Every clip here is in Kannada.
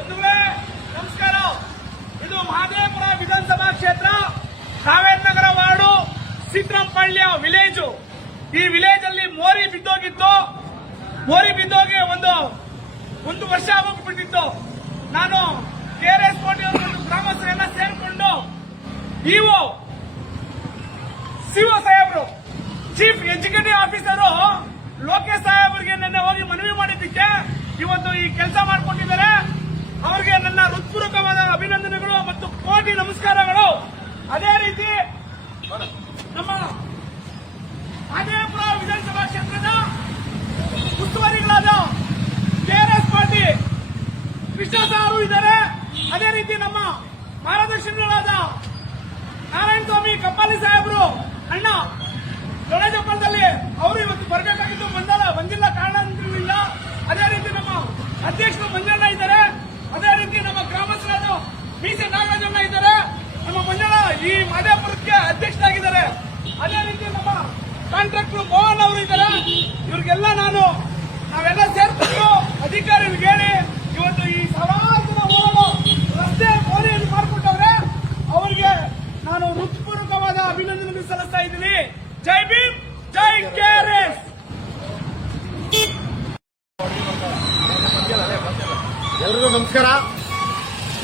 ನಮಸ್ಕಾರ. ಇದು ಮಹದೇವಪುರ ವಿಧಾನಸಭಾ ಕ್ಷೇತ್ರ ಕಾವೇರಿ ನಗರ ವಾರ್ಡು ಸಿದ್ದರಂಪಳ್ಳಿಯ ವಿಲೇಜು ಈ ವಿಲೇಜ್ ಅಲ್ಲಿ ಮೋರಿ ಬಿದ್ದೋಗಿತ್ತು. ಮೋರಿ ಬಿದ್ದೋಗಿ ಒಂದು ಒಂದು ವರ್ಷ ಆಗೋಗ್ಬಿಟ್ಟಿತ್ತು ನಾನು ಕೆ ಆರ್ ಎಸ್ ಕೋಟೆ ಗ್ರಾಮಸ್ಥರೆಲ್ಲ ಸೇರ್ಕೊಂಡು ಇವು ಸಿಒ ಸಾಹೇಬ್ರು ಚೀಫ್ ಎಕ್ಸಿಕ್ಯೂಟಿವ್ ಆಫೀಸರು ಲೋಕೇಶ್ ಸಾಹೇಬರಿಗೆ ನಿನ್ನೆ ಹೋಗಿ ಮನವಿ ಮಾಡಿದ್ದಕ್ಕೆ ಇವತ್ತು ಈ ಕೆಲಸ ಮಾಡಿಕೊಂಡಿದ್ದಾರೆ. ಅವರಿಗೆ ನನ್ನ ಹೃತ್ಪೂರ್ವಕವಾದ ಅಭಿನಂದನೆಗಳು ಮತ್ತು ಕೋಟಿ ನಮಸ್ಕಾರಗಳು. ಅದೇ ರೀತಿ ನಮ್ಮ ಅದೇಪುರ ವಿಧಾನಸಭಾ ಕ್ಷೇತ್ರದ ಉಸ್ತುವಾರಿಗಳಾದ ಕೆಆರ್ಎಸ್ ಪಾರ್ಟಿ ಕೃಷ್ಣ ಸಾರು ಇದ್ದಾರೆ. ಅದೇ ರೀತಿ ನಮ್ಮ ಮಾರ್ಗದರ್ಶನಗಳಾದ ನಾರಾಯಣ ಸ್ವಾಮಿ ಕಪ್ಪಾಲಿ ಸಾಹೇಬರು, ಅಣ್ಣ ದೊಡ್ಡಜಪ್ಪಳದಲ್ಲಿ ಅವರು ಇವತ್ತು ಬರಬೇಕಾಗಿದ್ದು ಬಂದಲ್ಲ ಬಂದಿಲ್ಲ ಕಾರಣಗಳಿಲ್ಲ ಅದೇ ರೀತಿ ನಮ್ಮ ಅಧ್ಯಕ್ಷರು ಮಂಜಣ್ಣ ಇದ್ದಾರೆ ಅದೇ ರೀತಿ ನಮ್ಮ ಗ್ರಾಮಸ್ಥರಾದ ಬಿ ಸಿ ನಾಗರಾಜಣ್ಣ ಇದ್ದಾರೆ ನಮ್ಮ ಮಂಜಣ್ಣ ಈ ಮಾದೇಪುರಕ್ಕೆ ಅಧ್ಯಕ್ಷರಾಗಿದ್ದಾರೆ. ಅದೇ ರೀತಿ ನಮ್ಮ ಕಾಂಟ್ರಾಕ್ಟರ್ ಮೋಹನ್ ಅವರು ಇದ್ದಾರೆ. ಇವ್ರಿಗೆಲ್ಲ ನಾನು ನಾವೆಲ್ಲ ಸೇರ್ಕೊಂಡು ಅಧಿಕಾರಿಗಳಿಗೆ ಹೇಳಿ, ಇವತ್ತು ಈ ಸಾವಿರಾರು ಜನ ರಸ್ತೆ ಮೋರಿಯನ್ನು ಮಾಡಿಕೊಟ್ಟವ್ರೆ ಅವರಿಗೆ ನಾನು ಹೃತ್ಪೂರ್ವಕವಾದ ಅಭಿನಂದನೆ ಸಲ್ಲಿಸ್ತಾ ಇದ್ದೀನಿ. ಜೈ ಭೀಮ್, ಜೈ ಕೆಆರ್ಎಸ್ ಎಲ್ರಿಗೂ ನಮಸ್ಕಾರ.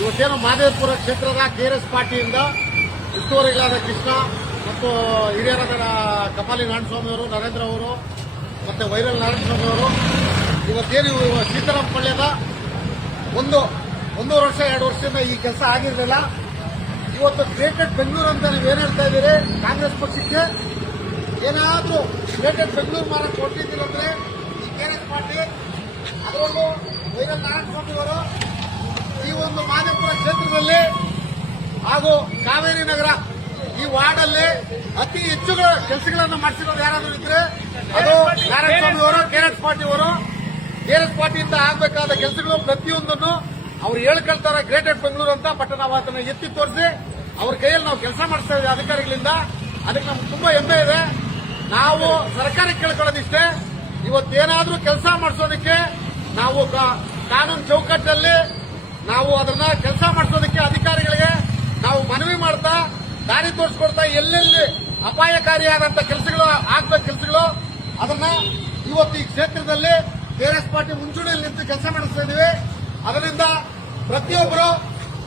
ಇವತ್ತೇನು ಮಾದೇವಪುರ ಕ್ಷೇತ್ರದ ಕೆಆರ್ಎಸ್ ಪಾರ್ಟಿಯಿಂದ ಉಸ್ತುವಾರಿಗಳಾದ ಕೃಷ್ಣ ಮತ್ತು ಹಿರಿಯರಾದ ಕಪಾಲಿ ನಾರಾಯಣಸ್ವಾಮಿ ಅವರು, ನರೇಂದ್ರ ಅವರು ಮತ್ತು ವೈರಲ್ ನಾರಾಯಣಸ್ವಾಮಿ ಅವರು. ಇವತ್ತೇನು ಪಳ್ಯದ ಒಂದು, ಒಂದೂವರೆ ವರ್ಷ, ಎರಡು ವರ್ಷದಿಂದ ಈ ಕೆಲಸ ಆಗಿರಲಿಲ್ಲ. ಇವತ್ತು ಗ್ರೇಟೆಡ್ ಬೆಂಗಳೂರು ಅಂತ ನೀವು ಏನು ಹೇಳ್ತಾ ಇದ್ದೀರಿ? ಕಾಂಗ್ರೆಸ್ ಪಕ್ಷಕ್ಕೆ ಏನಾದರೂ ಗ್ರೇಟೆಡ್ ಬೆಂಗಳೂರು ಮಾರಕ್ಕೆ ಕೊಟ್ಟಿದ್ದೀರಂದ್ರೆ ಈ ಕೆಆರ್ಎಸ್ ಪಾರ್ಟಿ, ಅದರಲ್ಲೂ ವೈರಲ್ ನಾರಾಯಣಸ್ವಾಮಿ ಅವರು ಈ ಒಂದು ಮಾದೇಪುರ ಕ್ಷೇತ್ರದಲ್ಲಿ ಹಾಗೂ ಕಾವೇರಿ ನಗರ ಈ ವಾರ್ಡಲ್ಲಿ ಅತಿ ಹೆಚ್ಚು ಕೆಲಸಗಳನ್ನು ಮಾಡಿಸಿರೋದು ಯಾರಾದರೂ ಇದ್ರೆ ಅದು ನಾರಾಯಣಸ್ವಾಮಿ ಅವರು, ಕೆಆರ್ಎಸ್ ಪಾರ್ಟಿ ಅವರು. ಕೆಆರ್ಎಸ್ ಪಾರ್ಟಿಯಿಂದ ಆಗಬೇಕಾದ ಕೆಲಸಗಳು ಪ್ರತಿಯೊಂದನ್ನು ಅವ್ರು ಹೇಳ್ಕೊಳ್ತಾರೆ ಗ್ರೇಟೆಡ್ ಬೆಂಗಳೂರು ಅಂತ ಬಟ್ ನಾವು ಅದನ್ನ ಎತ್ತಿ ತೋರಿಸಿ ಅವ್ರ ಕೈಯಲ್ಲಿ ನಾವು ಕೆಲಸ ಮಾಡಿಸ್ತಾ ಇದ್ದೀವಿ ಅಧಿಕಾರಿಗಳಿಂದ. ಅದಕ್ಕೆ ನಮ್ಗೆ ತುಂಬಾ ಹೆಮ್ಮೆ ಇದೆ. ನಾವು ಸರ್ಕಾರಕ್ಕೆ ಕೇಳ್ಕೊಳ್ಳೋದಿಷ್ಟೇ, ಇವತ್ತೇನಾದ್ರೂ ಕೆಲಸ ಮಾಡಿಸೋದಕ್ಕೆ ನಾವು ಕಾನೂನು ಚೌಕಟ್ಟಲ್ಲಿ ನಾವು ಅದನ್ನ ಕೆಲಸ ಮಾಡಿಸೋದಕ್ಕೆ ಅಧಿಕಾರಿಗಳಿಗೆ ದಾರಿ ತೋರಿಸ್ಕೊಡ್ತಾ ಎಲ್ಲೆಲ್ಲಿ ಅಪಾಯಕಾರಿಯಾದಂತ ಕೆಲಸಗಳು ಆಗ್ಬೇಕು ಕೆಲಸಗಳು, ಅದನ್ನ ಇವತ್ತು ಈ ಕ್ಷೇತ್ರದಲ್ಲಿ ಕೆಆರ್ಎಸ್ ಪಾರ್ಟಿ ಮುಂಚೂಣಿಯಲ್ಲಿ ನಿಂತು ಕೆಲಸ ಮಾಡಿಸ್ತಾ ಇದ್ದೀವಿ ಅದರಿಂದ ಪ್ರತಿಯೊಬ್ಬರು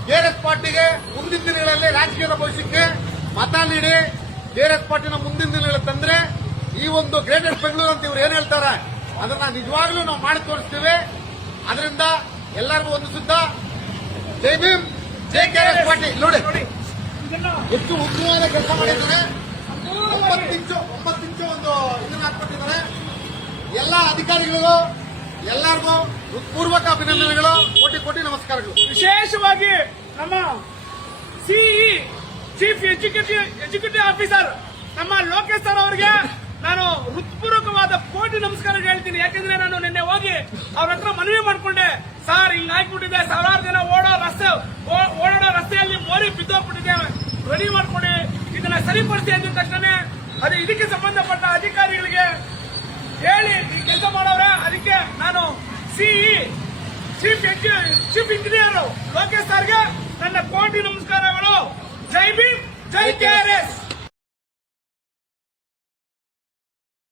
ಕೆಆರ್ಎಸ್ ಪಾರ್ಟಿಗೆ ಮುಂದಿನ ದಿನಗಳಲ್ಲಿ ರಾಜಕೀಯದ ಭವಿಷ್ಯಕ್ಕೆ ಮತ ನೀಡಿ ಕೆಆರ್ಎಸ್ ಪಾರ್ಟಿನ ಮುಂದಿನ ದಿನಗಳಲ್ಲಿ ತಂದ್ರೆ ಈ ಒಂದು ಗ್ರೇಟೆಸ್ಟ್ ಬೆಂಗಳೂರು ಅಂತ ಇವ್ರು ಏನ್ ಹೇಳ್ತಾರೆ, ಅದನ್ನ ನಿಜವಾಗ್ಲೂ ನಾವು ಮಾಡಿ ತೋರಿಸ್ತೀವಿ. ಅದರಿಂದ ಎಲ್ಲರಿಗೂ ಒಂದು ಸುದ್ದ ಜೈ ಭೀಮ್, ಜೈ ಕೆಆರ್ಎಸ್ ಪಾರ್ಟಿ. ನೋಡಿ. ಎಷ್ಟು ಉತ್ತಮವಾದ ಕೆಲಸ ಮಾಡಿದ್ದಾರೆ. ಒಂಬತ್ತು ಇಂಚು ಇಂಚು ಒಂದು ಇದನ್ನ ಹಾಕ್ಬಿಟ್ಟಿದ್ದಾರೆ ಎಲ್ಲ ಅಧಿಕಾರಿಗಳಿಗೂ, ಎಲ್ಲರಿಗೂ ಪೂರ್ವಕ ಅಭಿನಂದನೆಗಳು. ಕೋಟಿ ಕೋಟಿ ನಮಸ್ಕಾರಗಳು. ವಿಶೇಷವಾಗಿ ನಮ್ಮ CE chief educative educative officer ನಮ್ಮ ಲೋಕೇಶ್ ಸರ್ ಅವರಿಗೆ ನಾನು ಹೃತ್ಪೂರ್ವಕವಾದ ಕೋಟಿ ನಮಸ್ಕಾರ ಹೇಳ್ತೀನಿ. ಯಾಕಂದ್ರೆ ನಾನು ನಿನ್ನೆ ಹೋಗಿ ಅವ್ರ ಹತ್ರ ಮನವಿ ಮಾಡ್ಕೊಂಡೆ. ಸರ್, ಇಲ್ಲಿ ಹಾಕ್ಬಿಟ್ಟಿದೆ. ಸಾವಿರಾರು ಜನ ಓಡೋ ರಸ್ತೆ ಓಡಾಡೋ ರಸ್ತೆಯಲ್ಲಿ ಮೋರಿ ಬಿದ್ದೋಗ್ಬಿಟ್ಟಿದೆ ರೆಡಿ ಮಾಡ್ಕೊಡಿ ಸರಿಪಡಿಸಿ ಅಂದ ತಕ್ಷಣ ಅದು ಇದಕ್ಕೆ ಸಂಬಂಧಪಟ್ಟ ಅಧಿಕಾರಿಗಳಿಗೆ ಹೇಳಿ ಕೆಲಸ ಮಾಡೋರೆ ಅದಕ್ಕೆ ನಾನು CE chief chief engineer Lokesh ಸರ್ಗೆ ನನ್ನ ಕೋಟಿ ನಮಸ್ಕಾರಗಳು. ಜೈ ಭೀಮ್ ಜೈ ಕೆ